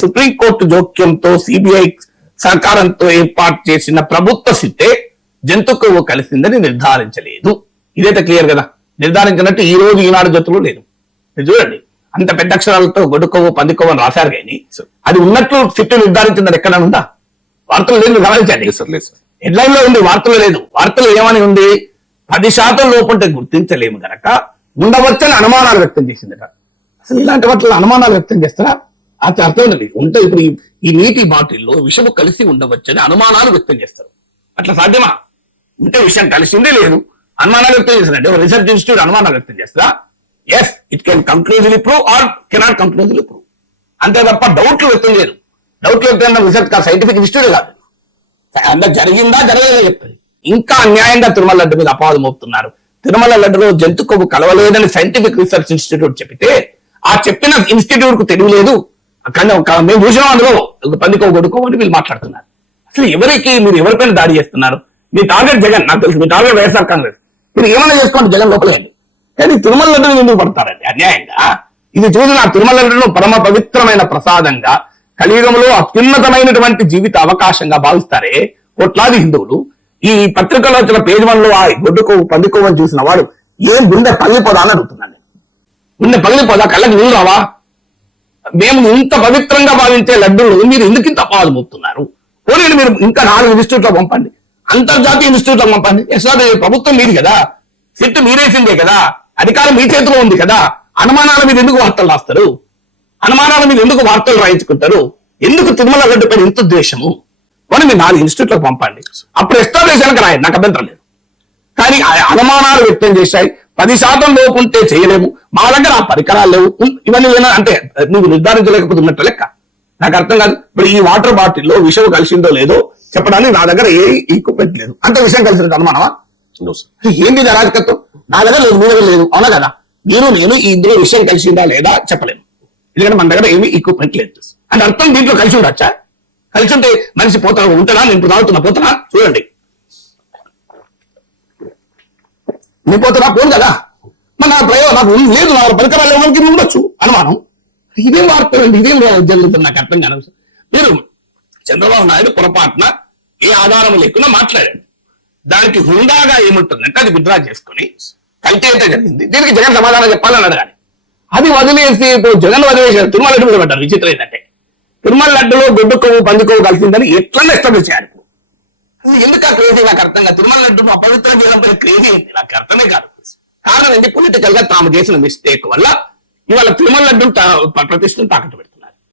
Supreme court జోక్యంతో CBI సహకారంతో ఏర్పాటు చేసిన ప్రభుత్వ సిట్టే జంతు కొవ్వు కలిసిందని నిర్ధారించలేదు. ఇదైతే క్లియర్ కదా. నిర్ధారించినట్టు ఈ రోజు ఈనాడు జట్టులో లేదు. చూడండి, అంత పెద్ద అక్షరాలతో గొడ్డు కొవ్వు పంది కొవ్వు అని రాశారు కానీ అది ఉన్నట్లు సిట్టు నిర్ధారించిందని ఎక్కడ ఉందా? వార్తలు లేదు, గమనించండి. హెడ్లైన్ లో ఉంది, వార్తలు లేదు. వార్తలు ఏమని ఉంది? 10% లోపుంటే గుర్తించలేము గనక ఉండవచ్చని అనుమానాలు వ్యక్తం చేసిందట. అసలు ఇలాంటి వాటిలో అనుమానాలు వ్యక్తం చేస్తారా? అది అర్థం ఉంటే ఇప్పుడు ఈ నీటి బాటిల్లో విషము కలిసి ఉండవచ్చని అనుమానాలు వ్యక్తం చేస్తారు. అట్లా సాధ్యమా? ఉంటే విషయం కలిసిందే లేదు, అనుమానాలు వ్యక్తం చేస్తారంటే రీసెర్చ్ ఇన్స్టిట్యూట్ అనుమానాలు వ్యక్తం చేస్తా. Yes, it can conclusively prove or cannot conclusively prove. అంతే తప్ప డౌట్లు వ్యక్తం చేయరు. డౌట్లు వ్యక్తం రీసెర్చ్ కాదు, సైంటిఫిక్ ఇన్స్టిట్యూట్ కాదు. అంత జరిగిందా జరగలేదా చెప్తుంది. ఇంకా అన్యాయంగా తిరుమల లడ్డు మీద అపవాదం మోపుతున్నారు. తిరుమల లడ్డులో జంతు కొవ్వు కలవలేదని సైంటిఫిక్ రీసెర్చ్ ఇన్స్టిట్యూట్ చెప్పితే ఆ చెప్పిన ఇన్స్టిట్యూట్ కు తెలియలేదు. మేము చూసినాం అందులో పందికో గొడుకో అని వీళ్ళు మాట్లాడుతున్నారు. అసలు మీరు ఎవరిపైన దాడి చేస్తున్నారు? మీ టార్గెట్ జగన్, నాకు తెలుసు. మీ టార్గెట్ వైఎస్ఆర్ కాంగ్రెస్. మీరు ఏమైనా చేసుకోండి, జగన్ లోపలేండి. కానీ తిరుమల లడ్డుని ఎందుకు పడతారండి అన్యాయంగా? ఇది చూసి నా తిరుమల లడ్డును పరమ పవిత్రమైన ప్రసాదంగా, కలియుగంలో అత్యున్నతమైనటువంటి జీవిత అవకాశంగా భావిస్తారే కోట్లాది హిందువులు. ఈ పత్రికలో వచ్చిన పేజ్ 1లో ఆ గొడ్డుకో పందికోవని చూసిన వాడు ఏం గుండె పగిలిపోదా అని అడుగుతున్నాను. గుండె పగిలిపోదా? కళ్ళకి నీళ్ళు రావా? మేము ఇంత పవిత్రంగా భావించే లడ్డూలు మీరు ఎందుకు ఇంత అపవాదం మోపుతున్నారు? పోనీ మీరు ఇంకా 4 ఇన్స్టిట్యూట్లో పంపండి, అంతర్జాతీయ ఇన్స్టిట్యూట్లో పంపండి. ఎస్ఆర్ ప్రభుత్వం మీది కదా, సిట్ మీరేసిందే కదా, అధికారం మీ చేతిలో ఉంది కదా. అనుమానాల మీద ఎందుకు వార్తలు రాస్తారు? అనుమానాల మీద ఎందుకు వార్తలు రాయించుకుంటారు? ఎందుకు తిరుమల లడ్డు పైన ఇంత ద్వేషము? పోనీ మీరు 4 ఇన్స్టిట్యూట్లో పంపండి, అప్పుడు ఎస్టాబ్లిష్ రాయండి, నాకు అభ్యంతరం లేదు. కానీ అనుమానాలు వ్యక్తం చేశాయి. 10% లోపు ఉంటే చేయలేము, మా దగ్గర ఆ పరికరాలు లేవు, ఇవన్నీ అంటే నువ్వు నిర్ధారించలేకపోతే ఉన్నట్టు లెక్క. నాకు అర్థం కాదు. ఇప్పుడు ఈ వాటర్ బాటిల్లో విషయం కలిసిందో లేదో చెప్పడానికి నా దగ్గర ఏ ఈక్విప్మెంట్ లేదు. అంత విషయం కలిసినట్టు అనుమానమా? ఏంటి అరాజకత్వం? నా దగ్గర లేదు, మీ దగ్గర లేదు, అవునా కదా? నేను ఈ ఇందులో విషయం కలిసిందా లేదా చెప్పలేము, ఎందుకంటే మన దగ్గర ఏమీ ఈక్విప్మెంట్ లేదు. అంటే అర్థం దీంట్లో కలిసి ఉండొచ్చా? కలిసి ఉంటే మనిషి ఉంటుందా? నేను ఇప్పుడు తాగుతున్నా, పోతున్నా, చూడండి, నేను పోతున్నా, పోను కదా. మన ప్రయోగం నాకు లేదు, నా పరికరాలు ఎవరికి ఉండొచ్చు అనుమానం. ఇదేం వార్తలండి, ఇదేం జరుగుతుంది? నాకు అర్థం కాదు. మీరు చంద్రబాబు నాయుడు పొరపాటున ఏ ఆధారం లేకుండా మాట్లాడాడు. దానికి హుందాగా ఏముంటుందంటే అది విత్డ్రా చేసుకుని కల్తీ అయితే జరిగింది, దీనికి జగన్ సమాధానం చెప్పాలని అడగాలి. అది వదిలేసి ఇప్పుడు జగన్ వదిలేసారు, తిరుమల లడ్డు మీద పడ్డారు. విచిత్రం ఏంటంటే తిరుమల లడ్డులో గొడ్డు కొవ్వు పంది కొవ్వు కలిసిందని ఎట్లన్నా ఎస్టాబ్లిష్ చేయాలి. ఎందుకు ఆ క్రేజీ నాకు అర్థం కాదు. తిరుమల లడ్డును అపవిత్రం చేయడం పై క్రేజీ ఏంటి నాకు అర్థమే కాదు. కారణం ఏంటి? పొలిటికల్ గా తాము చేసిన మిస్టేక్ వల్ల ఇవాళ తిరుమల లడ్డు ప్రతిష్టను తాకట్టు పెడుతుంది.